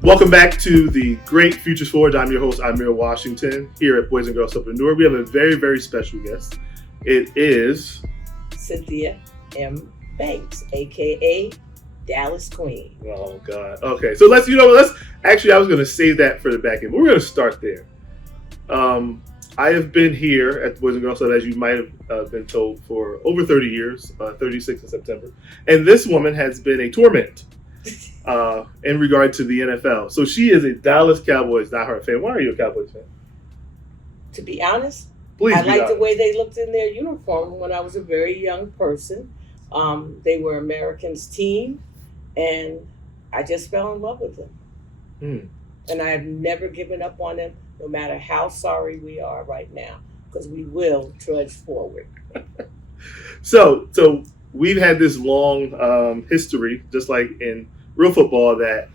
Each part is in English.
Welcome back to the Great Futures Forward. I'm your host, Ameer Washington, here at Boys and Girls Club in Newark. We have a very, very special guest. It is Cynthia M. Banks, aka Dallas Queen. Oh God. Okay, so let's actually I was going to save that for the back end, but we're going to start there. I have been here at the Boys and Girls Club, as you might have been told, for over 30 years, 36 in September, and this woman has been a torment. In regard to the NFL. So she is a Dallas Cowboys diehard fan. Why are you a Cowboys fan? To be honest, Please I be liked honest. the way they looked in their uniform when I was a very young person. They were Americans' team, and I just fell in love with them. And I have never given up on them, no matter how sorry we are right now, because we will trudge forward. So we've had this long history, just like in real football, that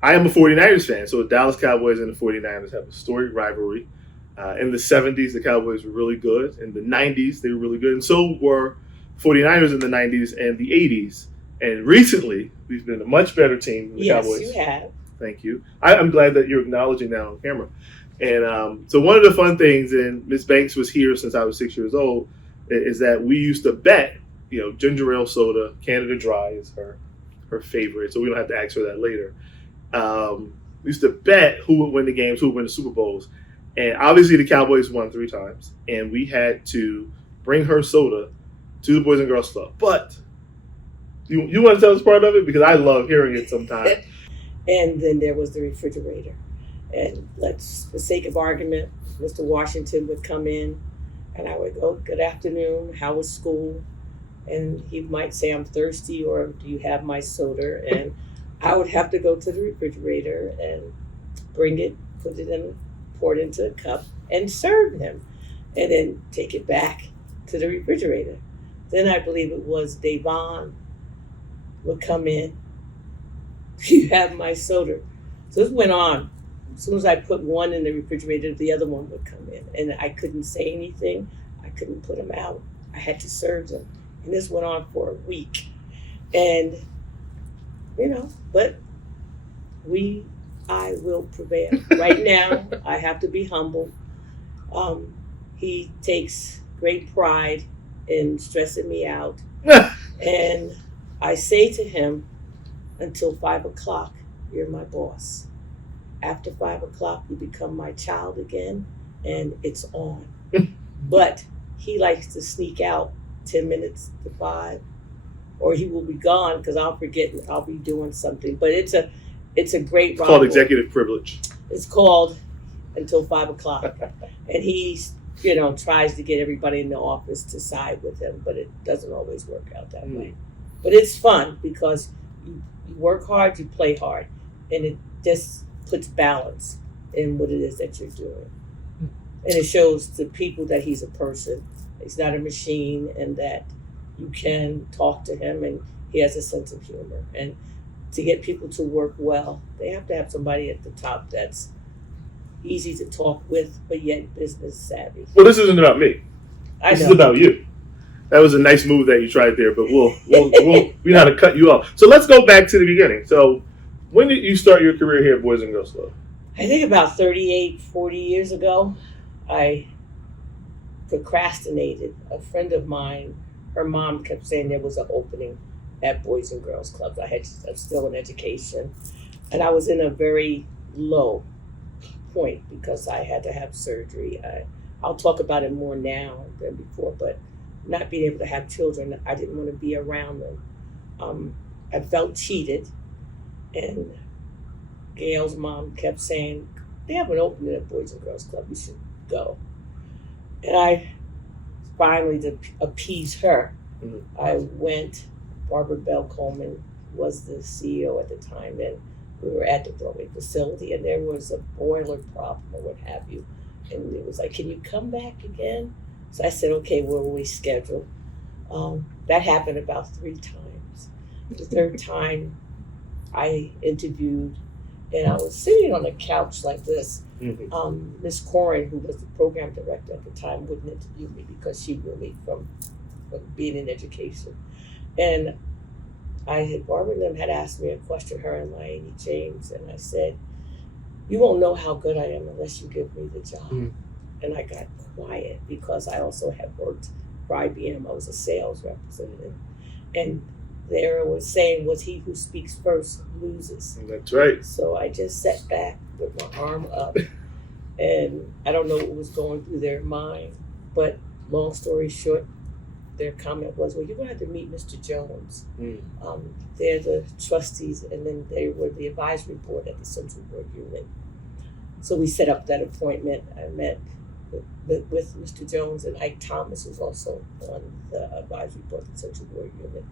I am a 49ers fan. So the Dallas Cowboys and the 49ers have a storied rivalry. In the 70s, the Cowboys were really good. In the 90s, they were really good. And so were 49ers in the 90s and the 80s. And recently, we've been a much better team than the Cowboys. Yes, you have. Thank you. I'm glad that you're acknowledging that on camera. And so one of the fun things, and Ms. Banks was here since I was 6 years old, is that we used to bet, ginger ale soda, Canada Dry is her favorite, so we don't have to ask her that later. We used to bet who would win the games, who would win the Super Bowls. And obviously the Cowboys won 3 times, and we had to bring her soda to the Boys and Girls Club. But you want to tell us part of it? Because I love hearing it sometimes. And then there was the refrigerator. And for the sake of argument, Mr. Washington would come in, and I would go, "Good afternoon, how was school?" And he might say, "I'm thirsty," or "Do you have my soda?" And I would have to go to the refrigerator and bring it, pour it into a cup, and serve him. And then take it back to the refrigerator. Then I believe it was Avon would come in. "Do you have my soda?" So this went on. As soon as I put one in the refrigerator, the other one would come in. And I couldn't say anything. I couldn't put them out. I had to serve them. And this went on for a week. And, but I will prevail. Right now, I have to be humble. He takes great pride in stressing me out. And I say to him, until 5 o'clock, you're my boss. After 5 o'clock, you become my child again, and it's on. But he likes to sneak out 10 minutes to 5, or he will be gone because I'll forget and I'll be doing something. But it's a great rivalry. It's called executive privilege. It's called until 5 o'clock. And he, tries to get everybody in the office to side with him, but it doesn't always work out that way. But it's fun because you work hard, you play hard, and it just puts balance in what it is that you're doing. And it shows to people that he's a person. He's not a machine, and that you can talk to him, and he has a sense of humor. And to get people to work well, they have to have somebody at the top that's easy to talk with, but yet business savvy. Well, this isn't about me. This is about you. That was a nice move that you tried there, but we know how to cut you off. So let's go back to the beginning. So when did you start your career here at Boys and Girls Club? I think about 38, 40 years ago, I procrastinated. A friend of mine, her mom kept saying there was an opening at Boys and Girls Clubs. I'm still in education, and I was in a very low point because I had to have surgery. I'll talk about it more now than before, but not being able to have children, I didn't want to be around them. I felt cheated, and Gail's mom kept saying, "They have an opening at Boys and Girls Club, you should go." And I finally, to appease her, I went. Barbara Bell Coleman was the CEO at the time, and we were at the Broadway facility, and there was a boiler problem or what have you. And it was like, "Can you come back again?" So I said, "Okay, we'll reschedule." That happened about 3 times. The third time I interviewed, and I was sitting on a couch like this. Miss Corin, who was the program director at the time, wouldn't interview me because she knew me from being in education. And Barbara and them had asked me a question, her and Lainey James, and I said, you won't know how good I am unless you give me the job. And I got quiet because I also had worked for IBM. I was a sales representative. And there was saying, was he who speaks first loses. That's right. So I just sat back with my arm up, and I don't know what was going through their mind, but long story short, their comment was, well, you're going to have to meet Mr. Jones. They're the trustees, and then they were the advisory board at the Central Board Unit. So we set up that appointment. I met with Mr. Jones, and Ike Thomas was also on the advisory board at the Central Board Unit.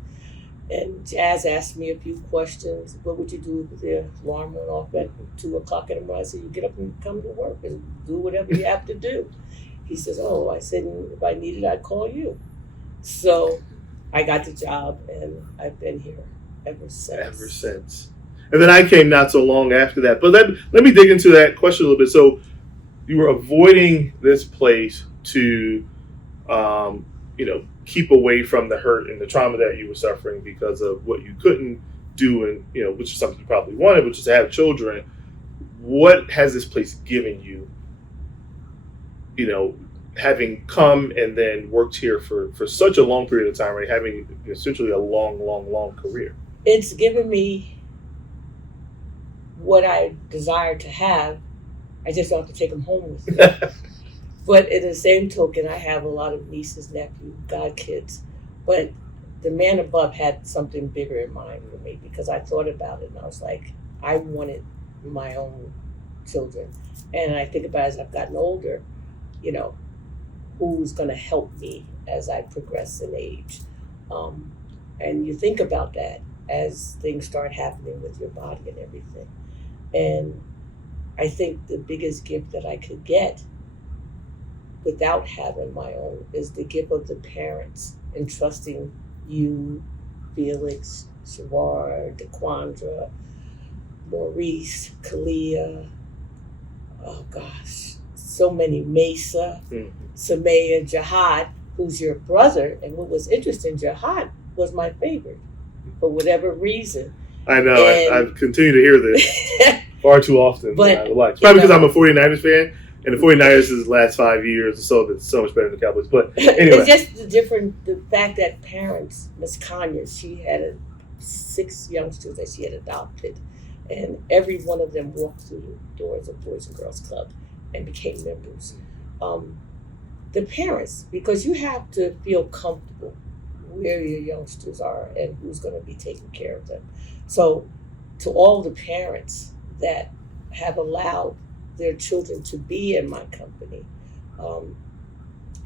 And Jazz asked me a few questions. What would you do if the alarm went off at 2 o'clock in the morning? I said, you get up and come to work and do whatever you have to do. He says, oh, I said, if I needed, I'd call you. So I got the job, and I've been here ever since. And then I came not so long after that. But let me dig into that question a little bit. So you were avoiding this place to, keep away from the hurt and the trauma that you were suffering because of what you couldn't do, and which is something you probably wanted, which is to have children. What has this place given you? Having come and then worked here for such a long period of time, right? Having essentially a long career. It's given me what I desired to have. I just don't have to take them home with me. But in the same token, I have a lot of nieces, nephews, godkids. But the man above had something bigger in mind for me, because I thought about it and I was like, I wanted my own children. And I think about it as I've gotten older, who's going to help me as I progress in age. And you think about that as things start happening with your body and everything. And I think the biggest gift that I could get without having my own is the gift of the parents entrusting you, Felix, Shawar, DeQuandra, Maurice, Kalia, oh gosh, so many, Mesa, Samaya, Jihad, who's your brother. And what was interesting, Jihad was my favorite for whatever reason. I know, I've continued to hear this far too often. But, it's probably because I'm a 49ers fan. And the 49ers' last 5 years or so, that's so much better than the Cowboys. But anyway. It's just the fact that parents, Miss Conyers, she had 6 youngsters that she had adopted. And every one of them walked through the doors of Boys and Girls Club and became members. The parents, because you have to feel comfortable where your youngsters are and who's going to be taking care of them. So to all the parents that have allowed their children to be in my company,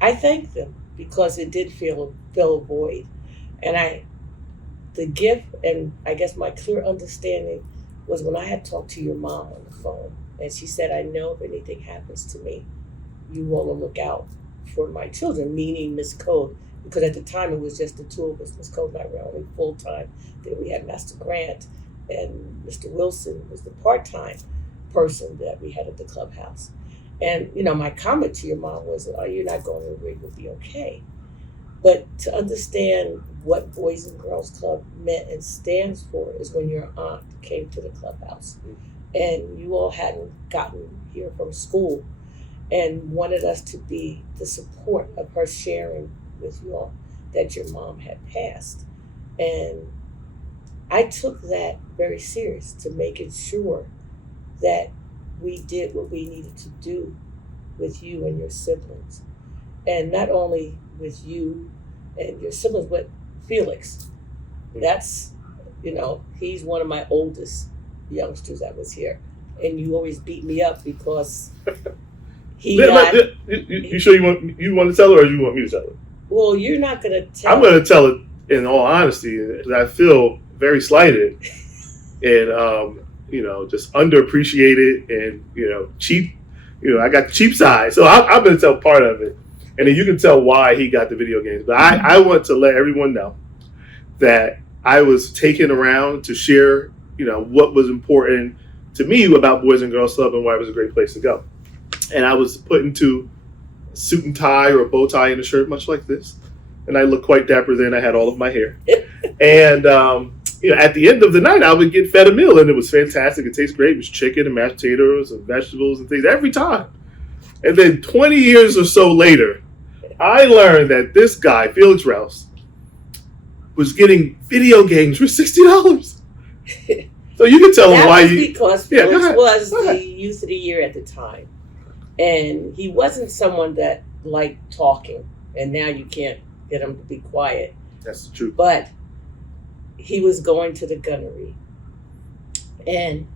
I thank them, because it did fill a void. And the gift, and I guess my clear understanding was when I had talked to your mom on the phone, and she said, I know if anything happens to me, you want to look out for my children, meaning Miss Code, because at the time it was just the two of us. Miss Code and I were only full-time. Then we had Master Grant, and Mr. Wilson was the part-time person that we had at the clubhouse. And my comment to your mom was, oh, you're not going anywhere, you'll be okay. But to understand what Boys and Girls Club meant and stands for is when your aunt came to the clubhouse and you all hadn't gotten here from school and wanted us to be the support of her sharing with you all that your mom had passed. And I took that very serious, to making sure that we did what we needed to do with you and your siblings. And not only with you and your siblings, but Felix. That's, he's one of my oldest youngsters that was here. And you always beat me up because he You sure you want to tell her, or you want me to tell her? Well, you're not going to tell I'm going to tell it in all honesty, because I feel very slighted and, just underappreciated and, cheap. I got the cheap side. So I'm going to tell part of it. And then you can tell why he got the video games. But I want to let everyone know that I was taken around to share, what was important to me about Boys and Girls Club and why it was a great place to go. And I was put into a suit and tie or a bow tie and a shirt, much like this. and I looked quite dapper then. I had all of my hair. And, at the end of the night, I would get fed a meal, and it was fantastic. It tastes great. It was chicken and mashed potatoes and vegetables and things every time. And then 20 years or so later, I learned that this guy, Felix Rouse, was getting video games for $60. So you can tell him why you. Because Felix was the youth of the year at the time, and he wasn't someone that liked talking. And now you can't get him to be quiet. That's the truth. But he was going to the gunnery, and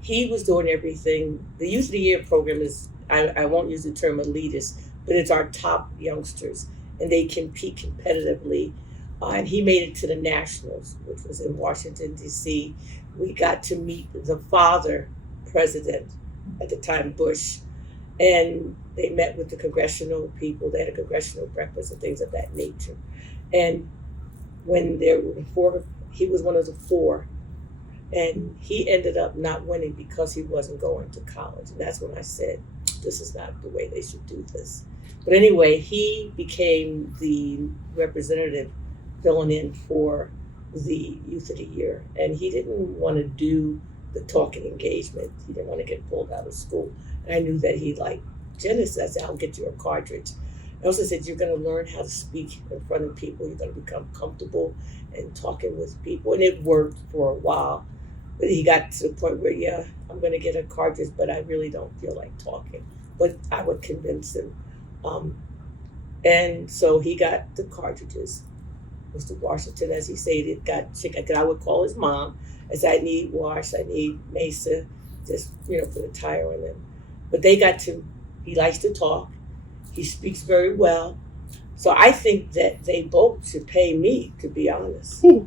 he was doing everything. The youth of the year program is, I won't use the term elitist, but it's our top youngsters, and they compete competitively. And he made it to the Nationals, which was in Washington, D.C. We got to meet the father president at the time, Bush, and they met with the congressional people. They had a congressional breakfast and things of that nature. And when there were four, he was one of the four, and he ended up not winning because he wasn't going to college. And that's when I said, this is not the way they should do this. But anyway, he became the representative filling in for the youth of the year. And he didn't want to do the talking engagement. He didn't want to get pulled out of school. And I knew that he liked Genesis. I said, I'll get you a cartridge. I also said, you're going to learn how to speak in front of people. You're going to become comfortable and talking with people. And it worked for a while. But he got to the point where, yeah, I'm going to get a cartridge, but I really don't feel like talking. But I would convince him. And so he got the cartridges. Mr. Washington, as he said, got chicken. I would call his mom and say, I need wash, I need Mesa, just, put a tire on them. But they got to, he likes to talk. He speaks very well. So I think that they both should pay me, to be honest. Ooh.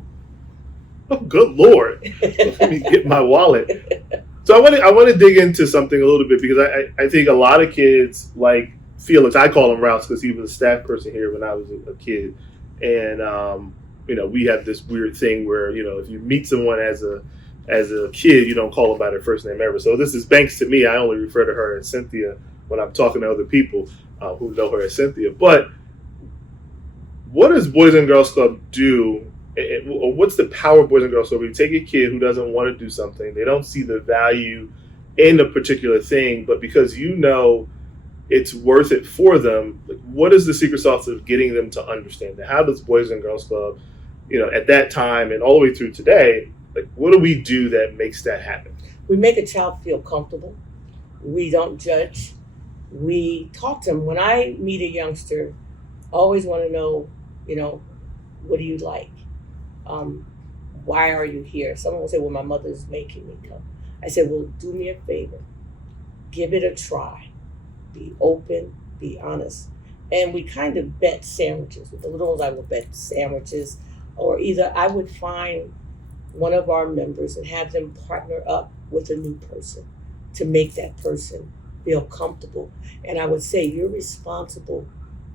Oh, good Lord. Let me get my wallet. So I want to dig into something a little bit, because I think a lot of kids like Felix. I call him Rouse because he was a staff person here when I was a kid. And, we have this weird thing where, if you meet someone as a kid, you don't call them by their first name ever. So this is Banks to me. I only refer to her as Cynthia when I'm talking to other people who know her as Cynthia. But what does Boys and Girls Club do? Or what's the power of Boys and Girls Club? You take a kid who doesn't want to do something. They don't see the value in a particular thing, but because it's worth it for them. Like, what is the secret sauce of getting them to understand that? How does Boys and Girls Club, at that time and all the way through today, like, what do we do that makes that happen? We make a child feel comfortable. We don't judge. We talk to them. When I meet a youngster, I always want to know, what do you like? Why are you here? Someone will say, well, my mother's making me come. I said, well, do me a favor. Give it a try. Be open, be honest. And we kind of bet sandwiches. With the little ones, I would bet sandwiches. Or either I would find one of our members and have them partner up with a new person to make that person feel comfortable. And I would say, you're responsible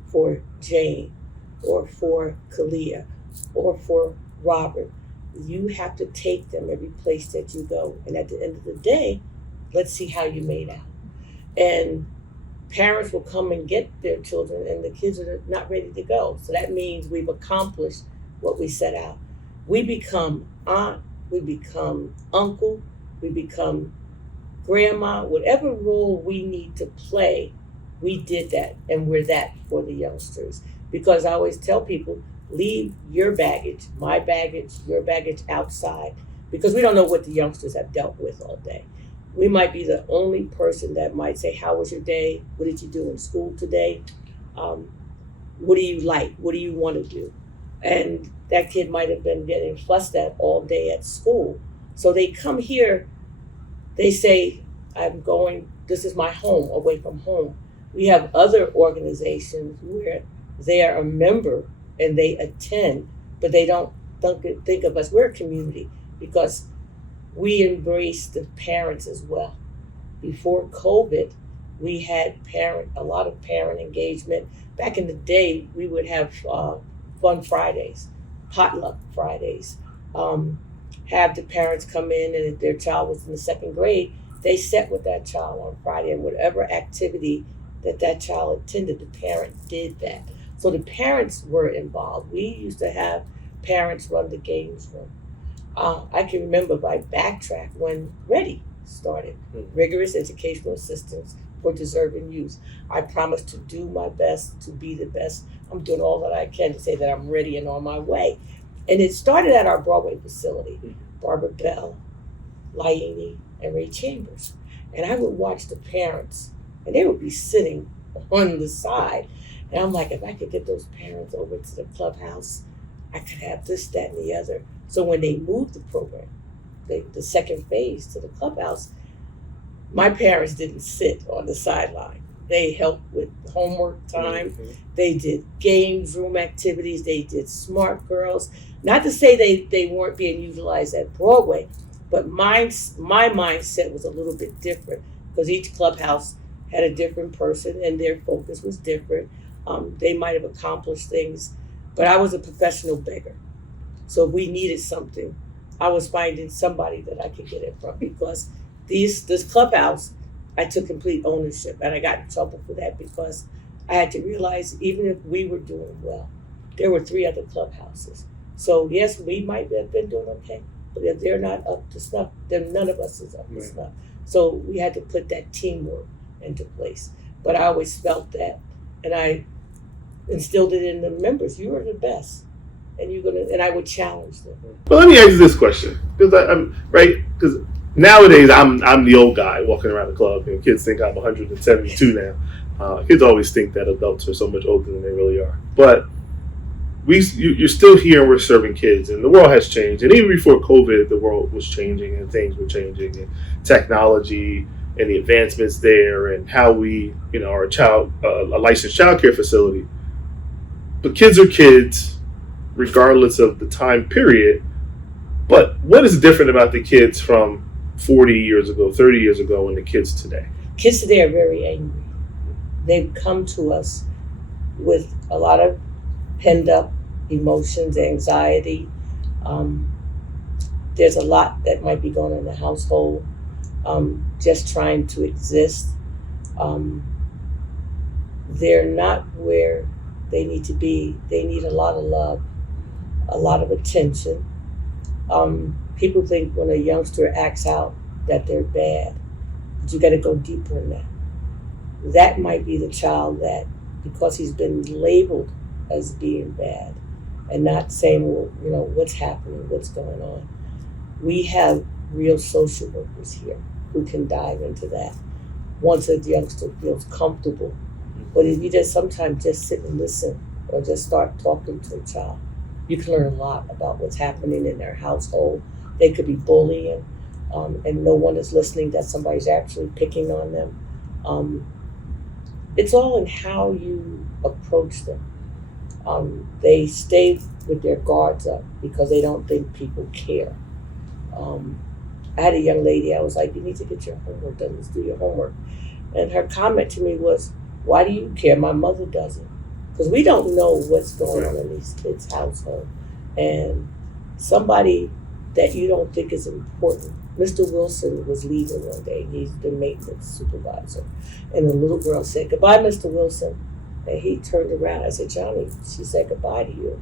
for Jane or for Kalia or for Robert. You have to take them every place that you go. And at the end of the day, let's see how you made out. And parents will come and get their children, and the kids are not ready to go. So that means we've accomplished what we set out. We become aunt, we become uncle, we become grandma, whatever role we need to play, we did that, and we're that for the youngsters. Because I always tell people, leave your baggage, my baggage, your baggage outside, because we don't know what the youngsters have dealt with all day. We might be the only person that might say, how was your day? What did you do in school today? What do you like? What do you want to do? And that kid might have been getting fussed at all day at school. So they come here, they say, this is my home, away from home. We have other organizations where they are a member and they attend, but they don't think of us. We're a community because we embrace the parents as well. Before COVID, we had a lot of parent engagement. Back in the day, we would have fun Fridays, potluck Fridays, have the parents come in, and if their child was in the second grade, they sat with that child on Friday, and whatever activity that child attended, the parent did that. So the parents were involved. We used to have parents run the games room. I can remember by backtrack when Ready started, rigorous educational assistance for deserving youth. I promised to do my best to be the best. I'm doing all that I can to say that I'm ready and on my way. And it started at our Broadway facility. Barbara Bell, Laini, and Ray Chambers. And I would watch the parents, and they would be sitting on the side. And I'm like, if I could get those parents over to the clubhouse, I could have this, that, and the other. So when they moved the program, the second phase to the clubhouse, my parents didn't sit on the sideline. They helped with homework time. They did games room activities. They did smart girls. Not to say they weren't being utilized at Broadway, but my mindset was a little bit different because each clubhouse had a different person and their focus was different. They might have accomplished things, but I was a professional beggar. So if we needed something, I was finding somebody that I could get it from because this clubhouse, I took complete ownership, and I got in trouble for that because I had to realize even if we were doing well, there were 3 other clubhouses. So yes, we might have been doing okay, but if they're not up to snuff, then none of us is up to snuff. So we had to put that teamwork into place. But I always felt that, and I instilled it in the members. You are the best, and and I would challenge them. Well, let me ask you this question, because I'm right. Because nowadays I'm the old guy walking around the club, and kids think I'm 172 now. Kids always think that adults are so much older than they really are. But you're still here, and we're serving kids, and the world has changed. And even before COVID, the world was changing, and things were changing, and technology and the advancements there, and how we, are a licensed child care facility. But kids are kids, regardless of the time period. But what is different about the kids from 40 years ago, 30 years ago, and the kids today? Kids today are very angry. They've come to us with a lot of pent up emotions, anxiety. There's a lot that might be going on in the household, just trying to exist. They're not where they need to be. They need a lot of love, a lot of attention. People think when a youngster acts out that they're bad, but you got to go deeper in that. That might be the child that, because he's been labeled as being bad and not saying, well, what's happening, what's going on. We have real social workers here who can dive into that once a youngster feels comfortable. But if you just sometimes just sit and listen or just start talking to a child, you can learn a lot about what's happening in their household. They could be bullying, and no one is listening, that somebody's actually picking on them. It's all in how you approach them. They stay with their guards up because they don't think people care. I had a young lady, I was like, you need to get your homework done, let's do your homework. And her comment to me was, why do you care? My mother doesn't. Because we don't know what's going on in these kids' household. And somebody that you don't think is important. Mr. Wilson was leaving one day. He's the maintenance supervisor. And the little girl said, goodbye, Mr. Wilson. And he turned around. I said, Johnny, she said goodbye to you.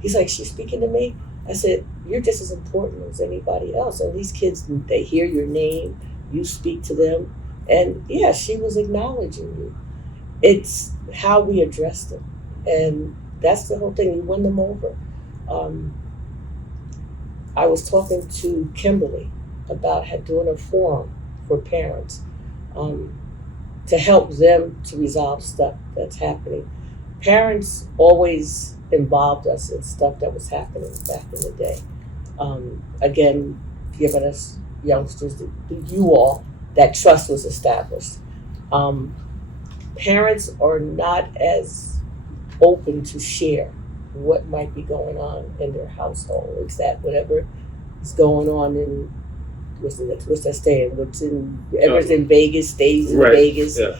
He's like, she's speaking to me? I said, you're just as important as anybody else. And these kids, they hear your name, you speak to them. And yeah, she was acknowledging you. It's how we address them. And that's the whole thing. You win them over. I was talking to Kimberly about doing a forum for parents to help them to resolve stuff that's happening. Parents always involved us in stuff that was happening back in the day. Again, giving us youngsters, you all, that trust was established. Parents are not as open to share what might be going on in their household. It's that whatever is going on in, what's that saying? Whatever's in Vegas stays in Vegas. Yeah.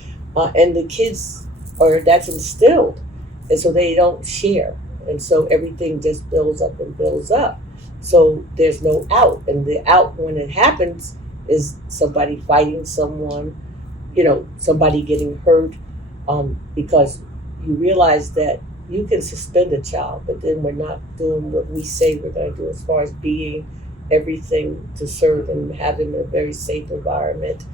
And the kids that's instilled. And so they don't share. And so everything just builds up and builds up. So there's no out. And the out, when it happens, is somebody fighting someone, somebody getting hurt, because you realize that you can suspend a child, but then we're not doing what we say we're going to do as far as being everything to serve and having a very safe environment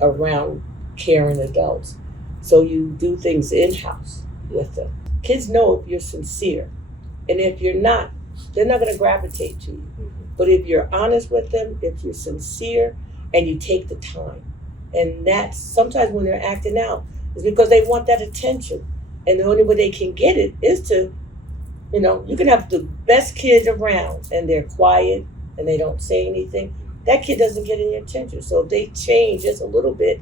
around caring adults. So you do things in-house with them. Kids know if you're sincere, and if you're not, they're not going to gravitate to you. But if you're honest with them, if you're sincere, and you take the time, and that's sometimes when they're acting out, is because they want that attention. And the only way they can get it is to, you can have the best kid around and they're quiet and they don't say anything. That kid doesn't get any attention. So if they change just a little bit,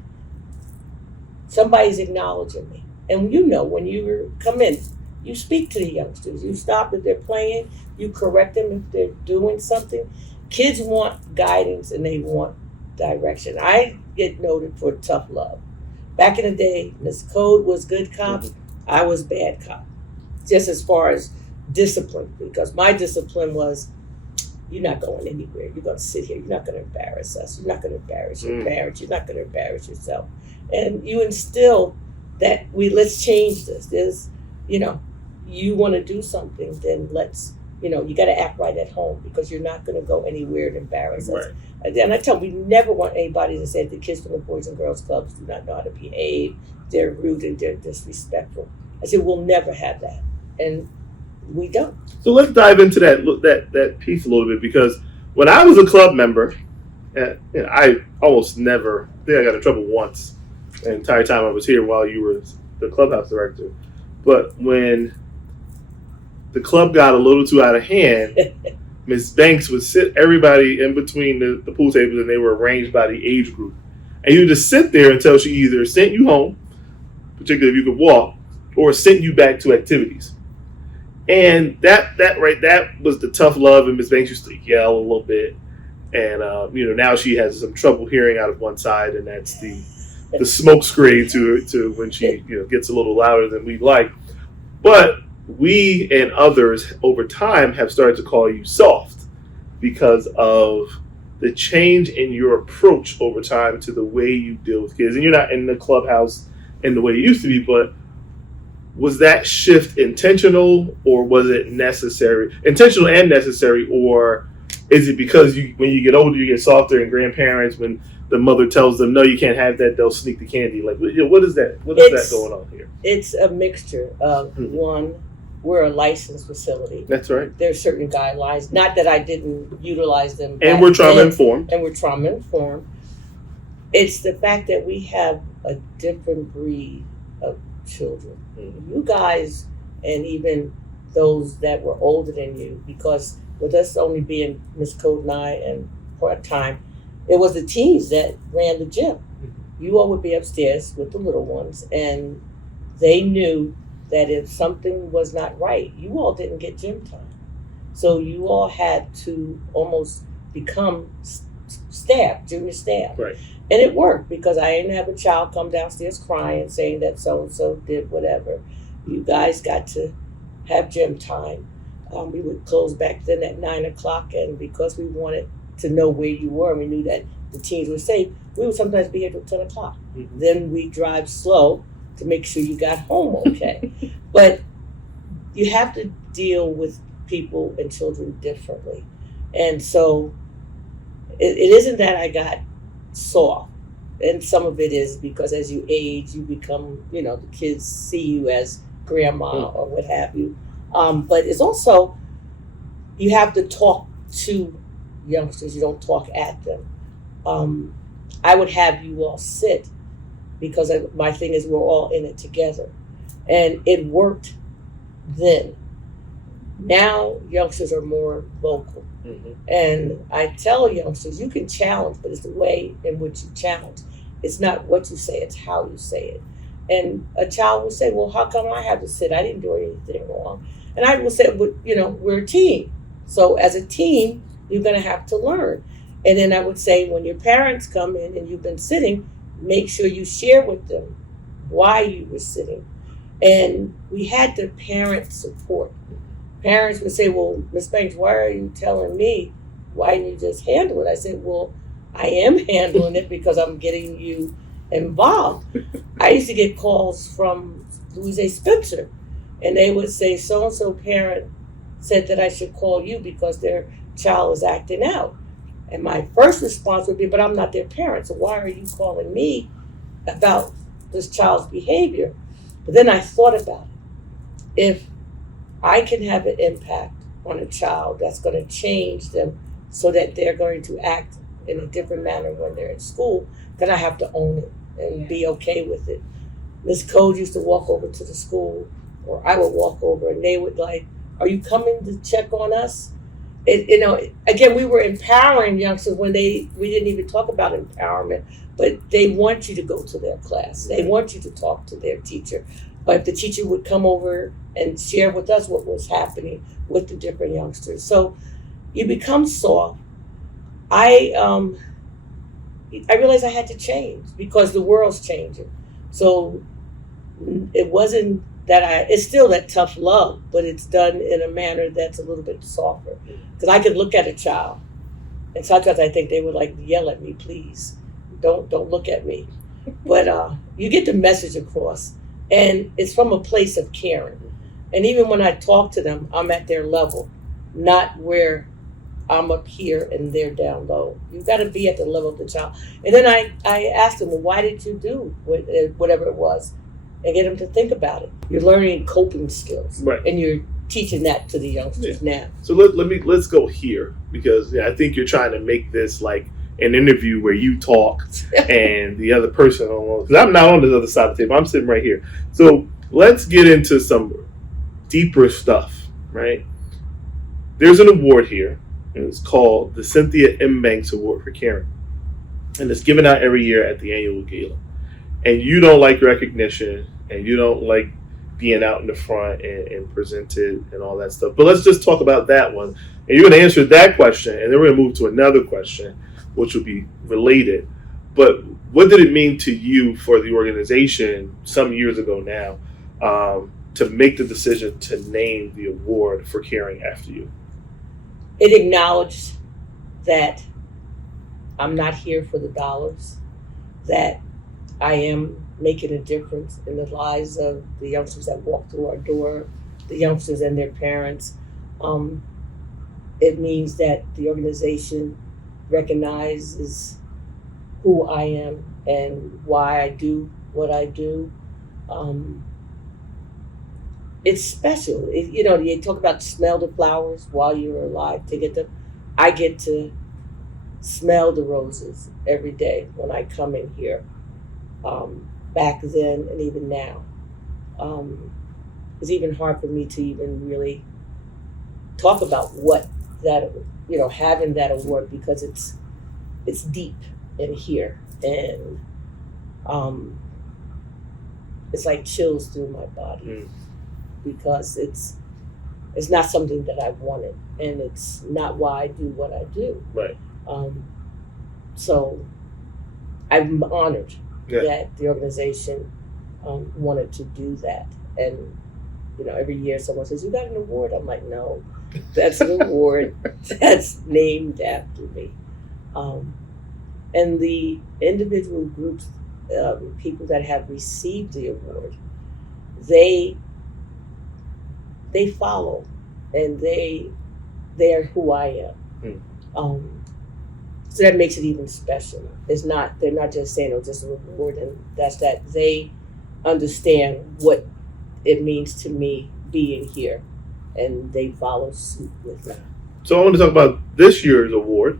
somebody's acknowledging me. And when you come in, you speak to the youngsters. You stop if they're playing. You correct them if they're doing something. Kids want guidance and they want direction. I get noted for tough love. Back in the day, Miss Code was good cop. I was bad cop. Just as far as discipline, because my discipline was, you're not going anywhere. You're going to sit here. You're not going to embarrass us. You're not going to embarrass your parents. You're not going to embarrass yourself. And you instill that let's change this. There's, you want to do something, then let's, you got to act right at home because you're not going to go anywhere and embarrass us. Right. And I tell them, we never want anybody to say the kids from the Boys and Girls Clubs do not know how to behave. They're rude and they're disrespectful. I said, we'll never have that. And we don't. So let's dive into that piece a little bit, because when I was a club member, I almost never, I think I got in trouble once the entire time I was here while you were the clubhouse director. But when the club got a little too out of hand, Ms. Banks would sit everybody in between the pool tables, and they were arranged by the age group. And you just sit there until she either sent you home, particularly if you could walk, or sent you back to activities. And that was the tough love. And Ms. Banks used to yell a little bit. And, now she has some trouble hearing out of one side, and that's the smoke screen to when she gets a little louder than we'd like. But we and others over time have started to call you soft because of the change in your approach over time to the way you deal with kids. And you're not in the clubhouse in the way you used to be, but was that shift intentional, or was it intentional and necessary, or is it because when you get older, you get softer, and grandparents, when the mother tells them, no, you can't have that, they'll sneak the candy? Like, what is that? What is that going on here? It's a mixture of one, we're a licensed facility. That's right. There's certain guidelines. Not that I didn't utilize them. And we're trauma informed. It's the fact that we have a different breed of children. You guys, and even those that were older than you, because with us only being Miss Code and I and part-time, it was the teens that ran the gym. You all would be upstairs with the little ones, and they knew that if something was not right, you all didn't get gym time. So you all had to almost become staff, junior staff. Right. And it worked, because I didn't have a child come downstairs crying, saying that so-and-so did whatever. You guys got to have gym time. We would close back then at 9 o'clock, and because we wanted to know where you were, we knew that the teens were safe, we would sometimes be here till 10 o'clock. Mm-hmm. Then we drive slow to make sure you got home okay. But you have to deal with people and children differently. And so it isn't that I got soft. And some of it is because as you age, you become, the kids see you as grandma or what have you. But it's also, you have to talk to youngsters. You don't talk at them. I would have you all sit, because my thing is we're all in it together. And it worked then. Now youngsters are more vocal. Mm-hmm. And I tell youngsters, you can challenge, but it's the way in which you challenge. It's not what you say, it's how you say it. And a child will say, well, how come I have to sit? I didn't do anything wrong. And I will say, well, we're a team. So as a team, you're going to have to learn. And then I would say, when your parents come in and you've been sitting, make sure you share with them why you were sitting. And we had the parent support. Parents would say, well, Ms. Banks, why are you telling me? Why didn't you just handle it? I said, well, I am handling it because I'm getting you involved. I used to get calls from Louise A. Spencer, and they would say, so-and-so parent said that I should call you because their child is acting out. And my first response would be, but I'm not their parent, so why are you calling me about this child's behavior? But then I thought about it. If I can have an impact on a child that's going to change them so that they're going to act in a different manner when they're in school, then I have to own it and be okay with it. Miss Code used to walk over to the school, or I would walk over, and they would like, are you coming to check on us? Again, we were empowering youngsters when we didn't even talk about empowerment, but they want you to go to their class. They want you to talk to their teacher. But if the teacher would come over and share with us what was happening with the different youngsters. So you become soft. I realized I had to change because the world's changing. So it wasn't it's still that tough love, but it's done in a manner that's a little bit softer. Because I could look at a child, and sometimes I think they would like yell at me, please, don't look at me. But you get the message across, and it's from a place of caring. And even when I talk to them, I'm at their level, not where I'm up here and they're down low. You've got to be at the level of the child. And then I asked them, well, why did you do whatever it was? And get them to think about it. You're learning coping skills, Right. And you're teaching that to the youngsters now. So let's go here, because I think you're trying to make this like an interview where you talk and the other person, because I'm not on the other side of the table, I'm sitting right here. So let's get into some deeper stuff, right? There's an award here, and it's called the Cynthia M Award for Caring, and it's given out every year at the annual gala. And you don't like recognition, and you don't like being out in the front and presented and all that stuff. But let's just talk about that one. And you're going to answer that question, and then we're going to move to another question, which will be related. But what did it mean to you for the organization some years ago now to make the decision to name the award for caring after you? It acknowledged that I'm not here for the dollars, that I am making a difference in the lives of the youngsters that walk through our door, the youngsters and their parents. It means that the organization recognizes who I am and why I do what I do. It's special. You talk about smell the flowers while you're alive to get them. I get to smell the roses every day when I come in here. Back then and even now. It's even hard for me to even really talk about what that, having that award, because it's deep in here, and it's like chills through my body because it's not something that I wanted, and it's not why I do what I do. Right. So I'm honored that the organization wanted to do that. And every year someone says, you got an award? I'm like, no, that's an award that's named after me. And the individual groups, people that have received the award, they follow, and they're who I am. So that makes it even special. They're not just saying, just an award, and that's that. They understand what it means to me being here, and they follow suit with me. So I want to talk about this year's award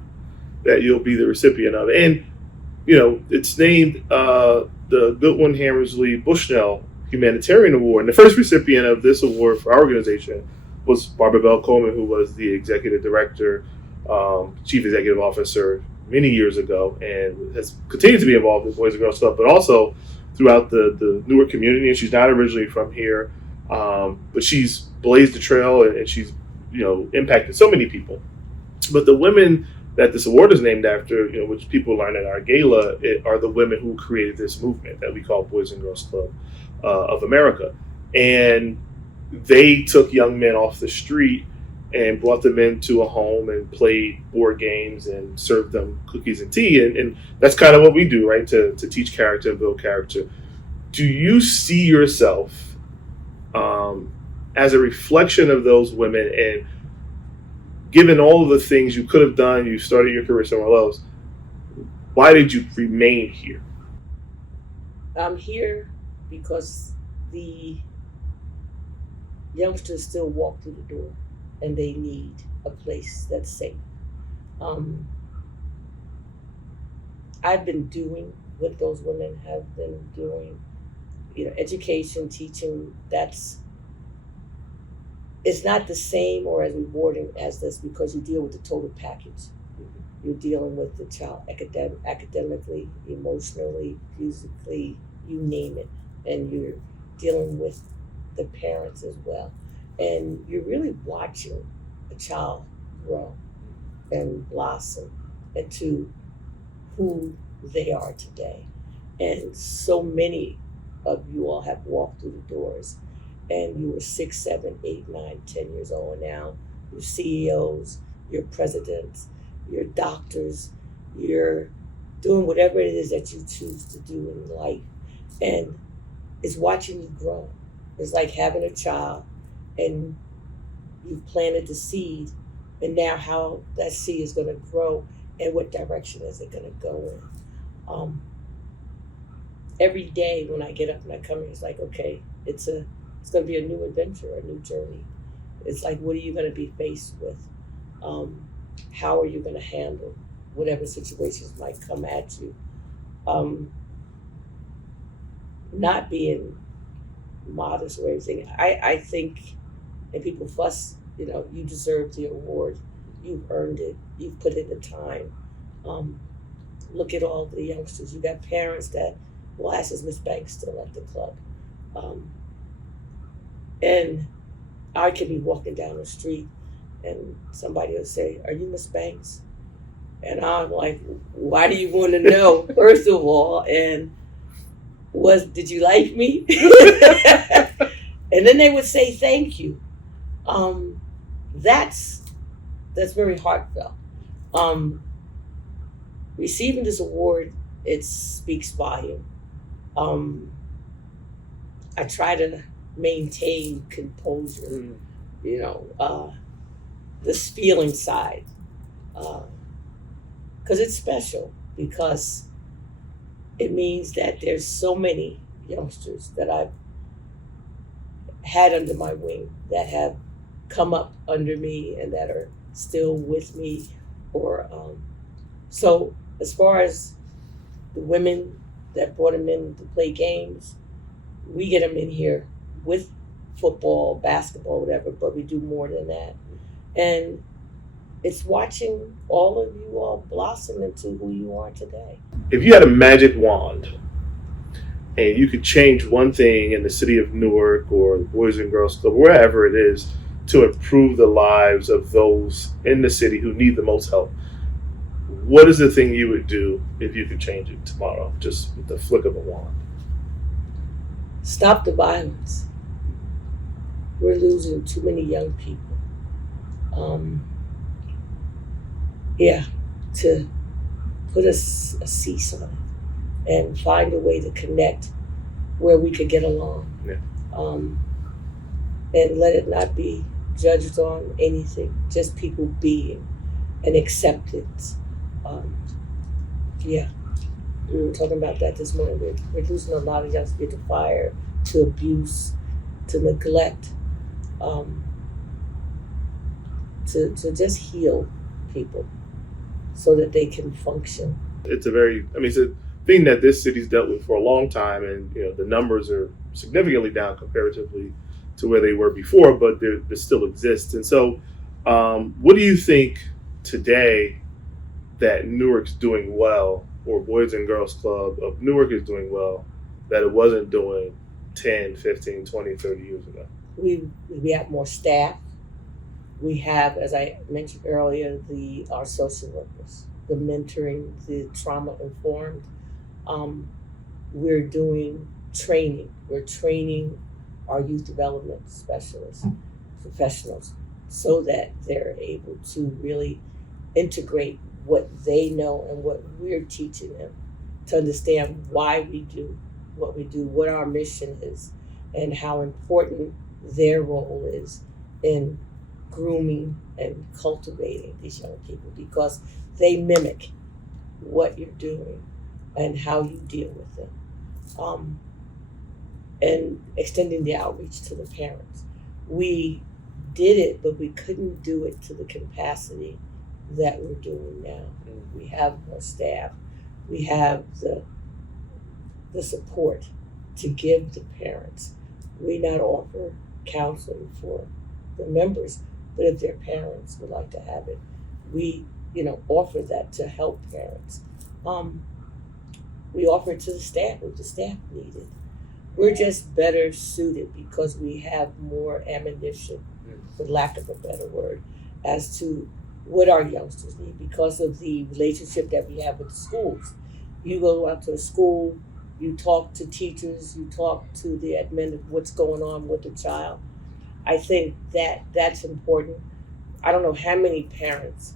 that you'll be the recipient of. And, it's named the Goodwin Hammersley Bushnell Humanitarian Award. And the first recipient of this award for our organization was Barbara Bell Coleman, who was the executive director, chief executive officer many years ago, and has continued to be involved with Boys and Girls Club, but also throughout the Newark community. And she's not originally from here, but she's blazed the trail, and she's impacted so many people. But the women that this award is named after, which people learn at our gala, are the women who created this movement that we call Boys and Girls Club of America. And they took young men off the street and brought them into a home and played board games and served them cookies and tea. And that's kind of what we do, right? To teach character and build character. Do you see yourself as a reflection of those women, and given all of the things you could have done, you started your career somewhere else, why did you remain here? I'm here because the youngsters still walk through the door and they need a place that's safe. Um, I've been doing what those women have been doing, education, teaching. It's not the same or as rewarding as this because you deal with the total package. You're dealing with the child academically, emotionally, physically, you name it. And you're dealing with the parents as well. And you're really watching a child grow and blossom into who they are today. And so many of you all have walked through the doors, and you were 6, 7, 8, 9, 10 years old. And now you're CEOs, you're presidents, you're doctors, you're doing whatever it is that you choose to do in life. And it's watching you grow. It's like having a child and you've planted the seed, and now how that seed is going to grow and what direction is it going to go in. Every day when I get up and I come here, it's like, okay, it's going to be a new adventure, a new journey. It's like, what are you going to be faced with? How are you going to handle whatever situations might come at you? Not being modest or anything. I think, and people fuss, you deserve the award. You've earned it. You've put in the time. Look at all the youngsters. You got parents that will ask, is Miss Banks still at the club? And I could be walking down the street and somebody will say, are you Miss Banks? And I'm like, why do you want to know, first of all? And did you like me? And then they would say, thank you. That's very heartfelt. Receiving this award, it speaks volume. I try to maintain composure, this feeling side, because it's special, because it means that there's so many youngsters that I've had under my wing that have come up under me and that are still with me. So as far as the women that brought them in to play games, we get them in here with football, basketball, whatever, but we do more than that. And it's watching all of you all blossom into who you are today. If you had a magic wand and you could change one thing in the city of Newark or the Boys and Girls Club, wherever it is, to improve the lives of those in the city who need the most help, what is the thing you would do if you could change it tomorrow, just with the flick of a wand? Stop the violence. We're losing too many young people. To put a cease on it and find a way to connect where we could get along. Yeah. And let it not be judged on anything, just people being and acceptance. We were talking about that this morning. We're losing a lot of young people to fire, to abuse, to neglect, to just heal people so that they can function. It's a thing that this city's dealt with for a long time, and the numbers are significantly down comparatively to where they were before, but they still exist. And so, what do you think today that Newark's doing well, or Boys and Girls Club of Newark is doing well, that it wasn't doing 10, 15, 20, 30 years ago? We have more staff. We have, as I mentioned earlier, our social workers, the mentoring, the trauma-informed. We're doing training. We're training our youth development specialists, professionals, so that they're able to really integrate what they know and what we're teaching them, to understand why we do what we do, what our mission is, and how important their role is in grooming and cultivating these young people, because they mimic what you're doing and how you deal with them, and extending the outreach to the parents. We did it, but we couldn't do it to the capacity that we're doing now. We have more staff. We have the support to give the parents. We not offer counseling for the members, but if their parents would like to have it, we offer that to help parents. We offer it to the staff if the staff need it. We're just better suited because we have more ammunition, for lack of a better word, as to what our youngsters need because of the relationship that we have with the schools. You go out to a school, you talk to teachers, you talk to the admin of what's going on with the child. I think that's important. I don't know how many parents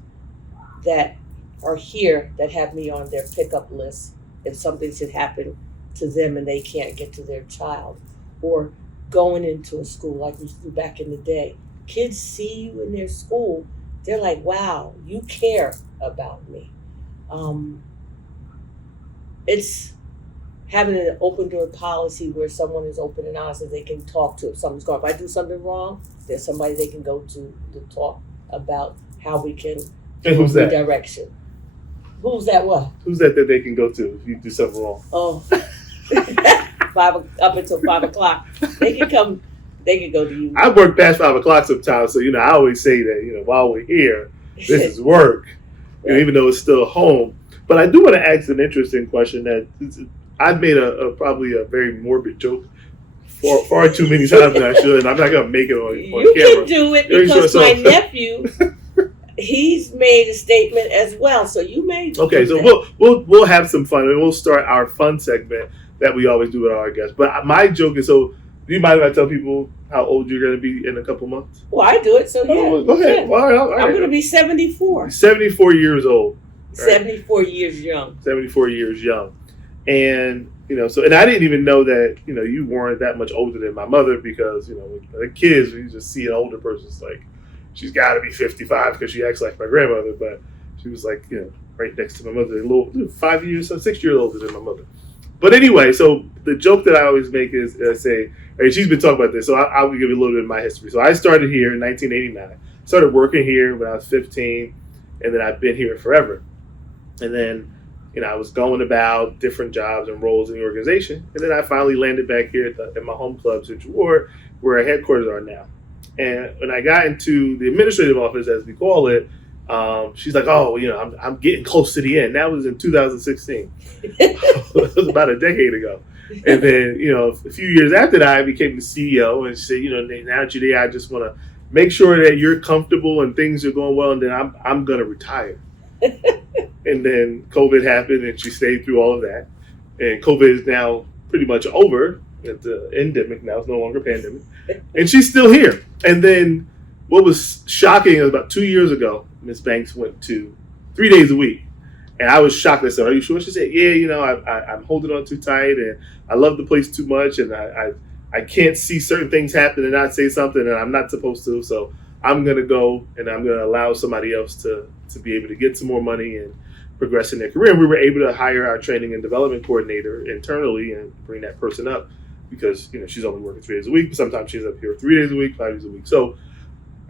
that are here that have me on their pickup list if something should happen to them and they can't get to their child, or going into a school like we used to do back in the day. Kids see you in their school, they're like, wow, you care about me. It's having an open door policy where someone is open and honest and they can talk to if something's going on. If I do something wrong, there's somebody they can go to talk about how we can And who's that? redirection. Who's that what? Who's that they can go to if you do something wrong? Oh, up until 5 o'clock. They can come, they can go to you. I work past 5 o'clock sometimes, so I always say that while we're here, this is work, even though it's still home. But I do want to ask an interesting question that I've made probably a very morbid joke far too many times than I should, and I'm not gonna make it on You camera. can do it because my nephew, he's made a statement as well. So you may. Okay, so we'll have some fun, and we'll start our fun segment that we always do with our guests. But my joke is, so do you mind if I tell people how old you're gonna be in a couple months? Well, I do it, so yeah. Oh, go ahead. Yeah. All right. I'm gonna be 74. 74 years old. Right? 74 years young. 74 years young. And, and I didn't even know that, you weren't that much older than my mother because, the kids, when you just see an older person, it's like, she's got to be 55 because she acts like my grandmother. But she was like, right next to my mother, a little 6 years older than my mother. But anyway, so the joke that I always make is I say, hey, she's been talking about this, so I'll give you a little bit of my history. So I started here in 1989. Started working here when I was 15, and then I've been here forever. And then, I was going about different jobs and roles in the organization. And then I finally landed back here at my home club, Central Ward, where our headquarters are now. And when I got into the administrative office, as we call it, she's like, oh, I'm getting close to the end. That was in 2016. That was about a decade ago. And then, a few years after that, I became the CEO, and she said, now today I just want to make sure that you're comfortable and things are going well, and then I'm going to retire. And then COVID happened, and she stayed through all of that. And COVID is now pretty much over. It's an endemic now. It's no longer a pandemic. And she's still here. And then what was shocking is about 2 years ago, Ms. Banks went to 3 days a week. And I was shocked. I said, are you sure? She said, yeah, I'm holding on too tight, and I love the place too much, and I can't see certain things happen and not say something, and I'm not supposed to. So I'm going to go, and I'm going to allow somebody else to be able to get some more money and progress in their career. And we were able to hire our training and development coordinator internally and bring that person up because, she's only working 3 days a week. But sometimes she's up here 3 days a week, 5 days a week. So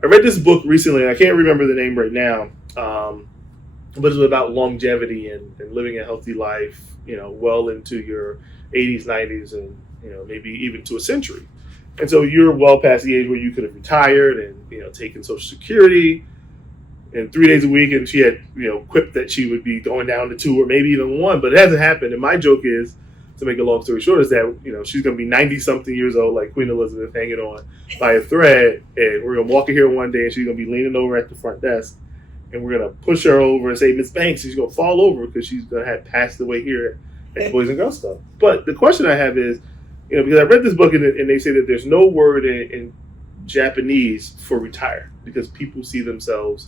I read this book recently, and I can't remember the name right now, but it's about longevity and living a healthy life, well into your 80s, 90s, and, maybe even to a century. And so you're well past the age where you could have retired and, taken Social Security and 3 days a week. And she had, quipped that she would be going down to 2 or maybe even 1, but it hasn't happened. And my joke is, to make a long story short, is that, she's going to be 90 something years old, like Queen Elizabeth, hanging on by a thread. And we're going to walk in here one day and she's going to be leaning over at the front desk. And we're going to push her over and say, Miss Banks, she's going to fall over because she's going to have passed away here at Boys and Girls Club. But the question I have is, because I read this book and they say that there's no word in Japanese for retire because people see themselves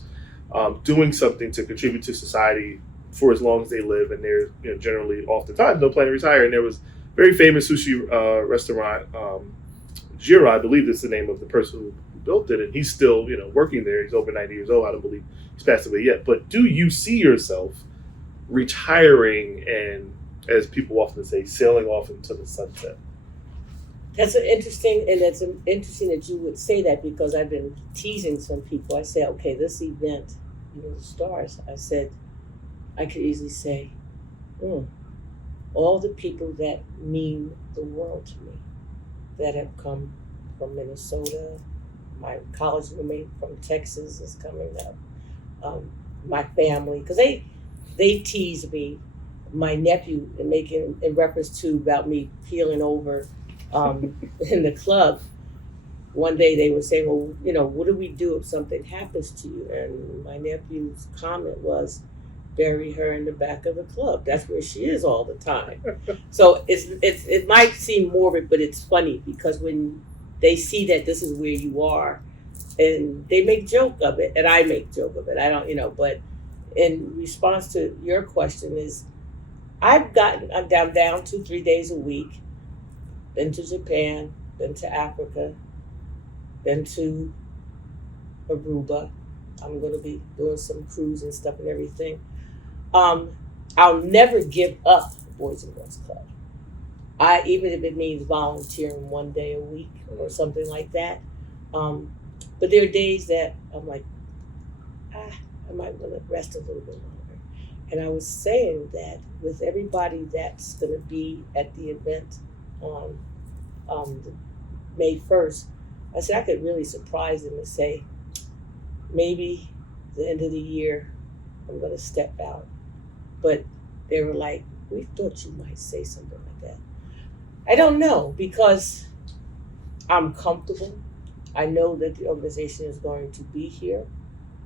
doing something to contribute to society for as long as they live, and they're generally oftentimes no plan to retire. And there was a very famous sushi restaurant Jira, I believe that's the name of the person who built it, and he's still, working there. He's over 90 years old. I don't believe he's passed away yet. But do you see yourself retiring and, as people often say, sailing off into the sunset? That's interesting that you would say that, because I've been teasing some people. I say, okay, this event, the stars, I said, I could easily say, all the people that mean the world to me, that have come from Minnesota, my college roommate from Texas is coming up, my family, because they tease me, my nephew, and making in reference to about me peeling over in the club. One day they were saying, well, what do we do if something happens to you? And my nephew's comment was, bury her in the back of the club. That's where she is all the time. So it might seem morbid, but it's funny, because when they see that this is where you are, and they make joke of it, and I make joke of it. I don't, but in response to your question is, I'm down 2-3 days a week, been to Japan, been to Africa, been to Aruba. I'm going to be doing some cruise and stuff and everything. I'll never give up the Boys and Girls Club. Even if it means volunteering 1 day a week or something like that. But there are days that I'm like, I might want to rest a little bit longer. And I was saying that with everybody that's going to be at the event on May 1st, I said I could really surprise them and say, maybe the end of the year, I'm going to step out. But they were like, we thought you might say something like that. I don't know, because I'm comfortable. I know that the organization is going to be here.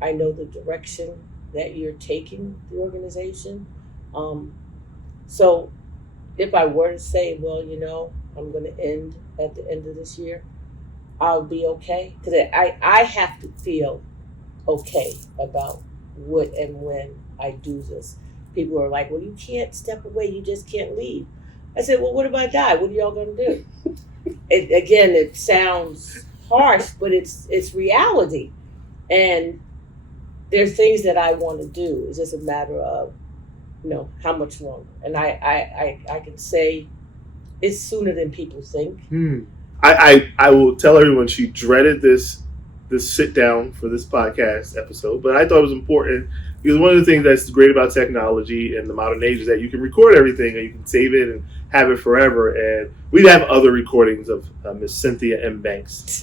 I know the direction that you're taking the organization. So if I were to say, well, I'm going to end at the end of this year, I'll be okay. Because I have to feel okay about what and when I do this. People are like, well, you can't step away. You just can't leave. I said, well, what if I die? What are y'all going to do? It sounds harsh, but it's reality. And there's things that I want to do. It's just a matter of, how much longer. And I can say it's sooner than people think. I will tell everyone she dreaded this sit down for this podcast episode, but I thought it was important, because one of the things that's great about technology and the modern age is that you can record everything and you can save it and have it forever. And we have other recordings of Miss Cynthia M. Banks,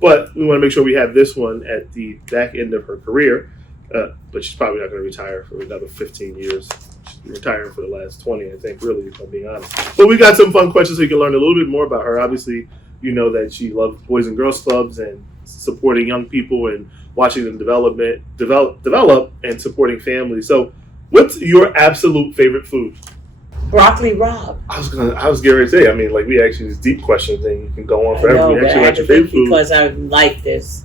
but we want to make sure we have this one at the back end of her career. But she's probably not going to retire for another 15 years. She's retiring for the last 20, I think, really, if I'm being honest. But we got some fun questions so you can learn a little bit more about her. Obviously, you know that she loves Boys and Girls Clubs and supporting young people and watching them develop and supporting families. So what's your absolute favorite food? Broccoli rabe. I was getting ready to say, we actually, this deep question thing, you can go on forever. We actually like your favorite food. Because I like this.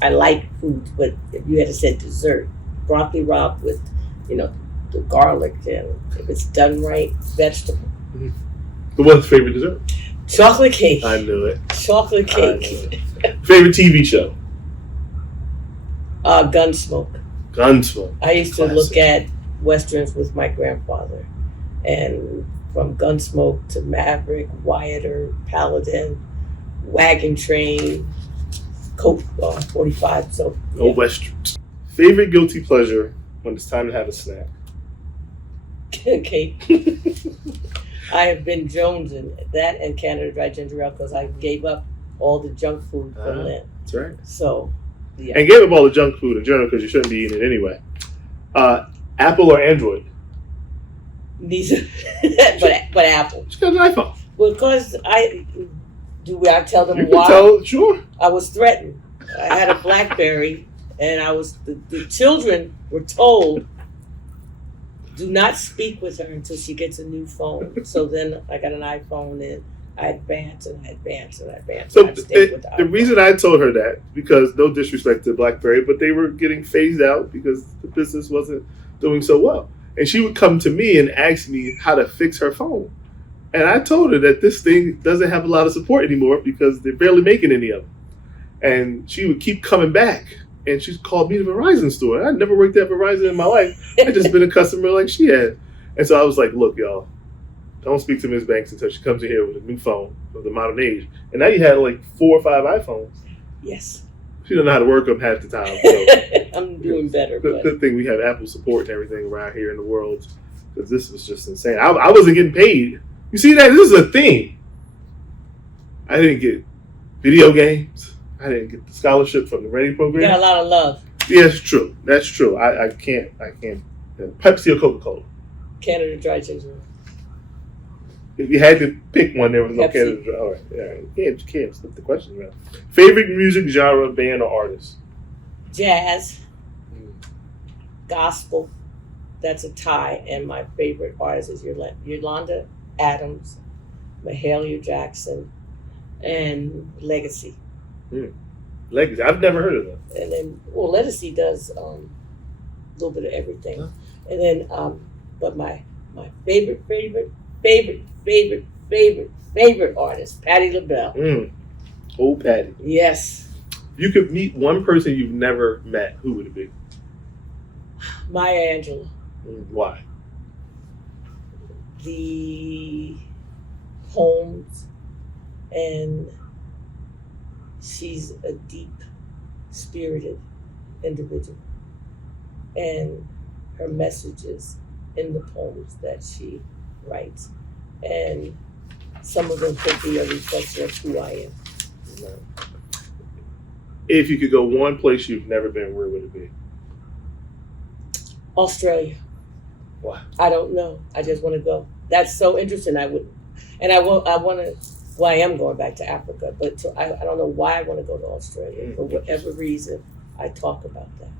I like food, but if you had said dessert, broccoli rabe with, the garlic, and if it's done right, vegetable. Mm-hmm. But what's your favorite dessert? Chocolate cake. I knew it. Chocolate cake. Favorite TV show? Gunsmoke. Gunsmoke. I used to look at Westerns with my grandfather. And from Gunsmoke to Maverick, Wyatt, Paladin, Wagon Train, Coke 45. So, yeah. Westerns. Favorite guilty pleasure when it's time to have a snack? Cake. I have been jonesing that and Canada Dry Ginger Ale, because I gave up all the junk food for Lent. That's right. So, yeah. And gave up all the junk food in general because you shouldn't be eating it anyway. Apple or Android? Neither. but Apple. She got an iPhone. Well, because I tell them you why? Sure. I was threatened. I had a BlackBerry, and the children were told, do not speak with her until she gets a new phone. So then I got an iPhone, and I advanced. So the reason I told her that, because no disrespect to BlackBerry, but they were getting phased out because the business wasn't doing so well. And she would come to me and ask me how to fix her phone. And I told her that this thing doesn't have a lot of support anymore because they're barely making any of them. And she would keep coming back. And she called me to the Verizon store. I never worked at Verizon in my life. I just been a customer like she had. And so I was like, look, y'all, don't speak to Ms. Banks until she comes in here with a new phone of the modern age. And now you had like 4 or 5 iPhones. Yes. She doesn't know how to work them half the time. So I'm doing better. Good thing we have Apple support and everything around here in the world. Because this was just insane. I wasn't getting paid. You see that? This is a thing. I didn't get video games. I didn't get the scholarship from the Ready program. You got a lot of love. Yeah, it's true. That's true. I can't. Pepsi or Coca-Cola? Canada Dry Ginger. If you had to pick one, there was no Pepsi. Canada Dry. All right. Yeah, you can't slip the question around. Favorite music genre, band, or artist? Jazz. Gospel. That's a tie. And my favorite artist is Yolanda Adams, Mahalia Jackson, and Legacy. Legacy. I've never heard of them. And then, Legacy does a little bit of everything. Huh? And then, but my favorite artist, Patti LaBelle. Old Patty. Yes. You could meet one person you've never met. Who would it be? Maya Angelou. Why? The poems, and she's a deep-spirited individual, and her messages in the poems that she writes, and some of them could be a reflection of who I am. If you could go one place you've never been, where would it be? Australia. Why? I don't know. I just want to go. That's so interesting. I want to. Well, I am going back to Africa, but I don't know why I want to go to Australia. For whatever reason, I talk about that.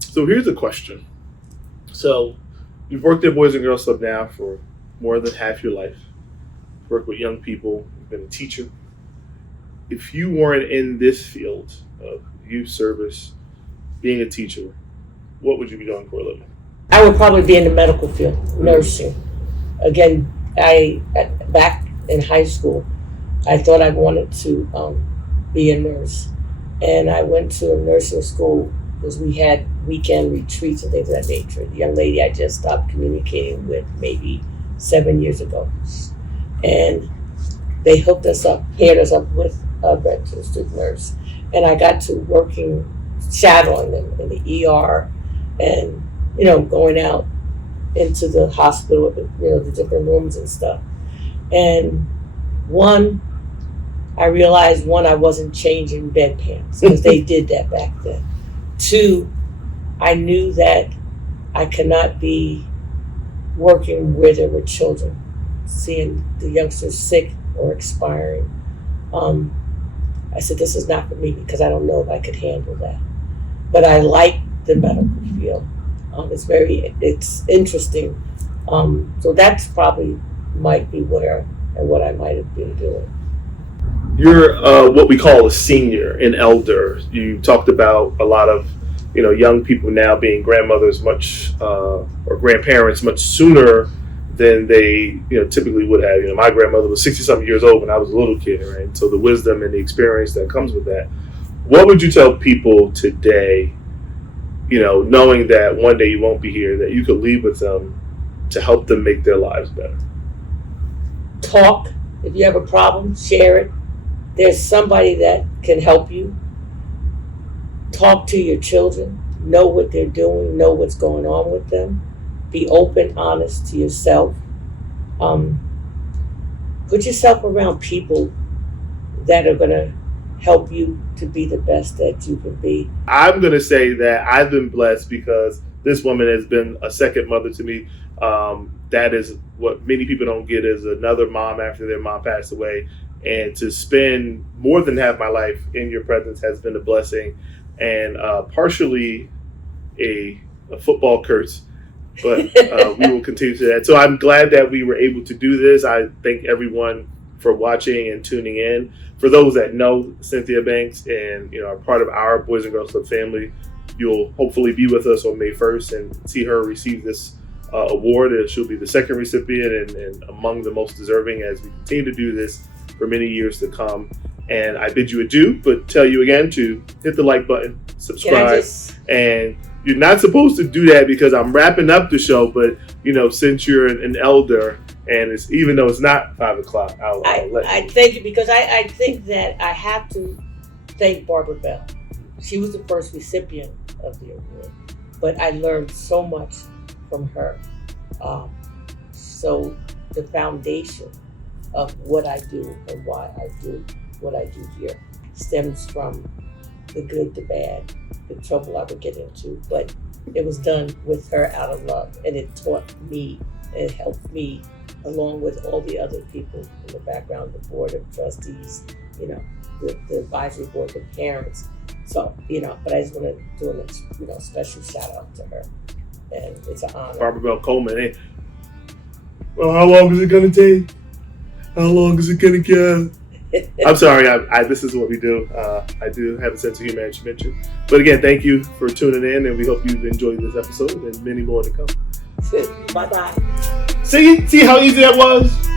So here's a question. So you've worked at Boys and Girls Club now for more than half your life. You've worked with young people. You've been a teacher. If you weren't in this field of youth service, being a teacher, what would you be doing for a living? I would probably be in the medical field, nursing. Again, back in high school, I thought I wanted to be a nurse. And I went to a nursing school because we had weekend retreats and things of that nature. The young lady I just stopped communicating with maybe 7 years ago. And they hooked us up, paired us up with a registered nurse. And I got to working, shadowing them in the ER and, going out into the hospital, the different rooms and stuff. And I realized I wasn't changing bedpans because they did that back then. 2, I knew that I could not be working where there were children, seeing the youngsters sick or expiring. I said, this is not for me because I don't know if I could handle that. But I like the medical field. It's interesting. So that's probably might be where and what I might have been doing. You're what we call a senior, an elder. You talked about a lot of, young people now being grandmothers or grandparents much sooner than they, typically would have. My grandmother was 60-something years old when I was a little kid, right? And so the wisdom and the experience that comes with that. What would you tell people today, knowing that one day you won't be here, that you could leave with them to help them make their lives better? Talk. If you have a problem, share it. There's somebody that can help you. Talk to your children. Know what they're doing. Know what's going on with them. Be open, honest to yourself. Put yourself around people that are going to help you to be the best that you can be. I'm going to say that I've been blessed because this woman has been a second mother to me. That is what many people don't get, is another mom after their mom passed away. And to spend more than half my life in your presence has been a blessing, and partially a football curse. But we will continue to that. So I'm glad that we were able to do this. I thank everyone for watching and tuning in. For those that know Cynthia Banks and are part of our Boys and Girls Club family, you'll hopefully be with us on May 1st and see her receive this award. She'll be the second recipient and among the most deserving as we continue to do this for many years to come. And I bid you adieu, but tell you again to hit the like button, subscribe, and you're not supposed to do that because I'm wrapping up the show. But since you're an elder, and it's even though it's not 5 o'clock, I'll let you. I thank you because I think that I have to thank Barbara Bell. She was the first recipient of the award, but I learned so much from her. So the foundation of what I do and why I do what I do here stems from the good, the bad, the trouble I would get into, but it was done with her out of love, and it taught me, it helped me along with all the other people in the background, the board of trustees, the advisory board, the parents. So, but I just want to do a special shout out to her, and it's an honor. Barbara Bell Coleman. Hey. Well, how long is it going to take? How long is it going to go? I'm sorry, this is what we do. I do have a sense of humor, as you mentioned. But again, thank you for tuning in, and we hope you've enjoyed this episode and many more to come. Bye-bye. See how easy that was?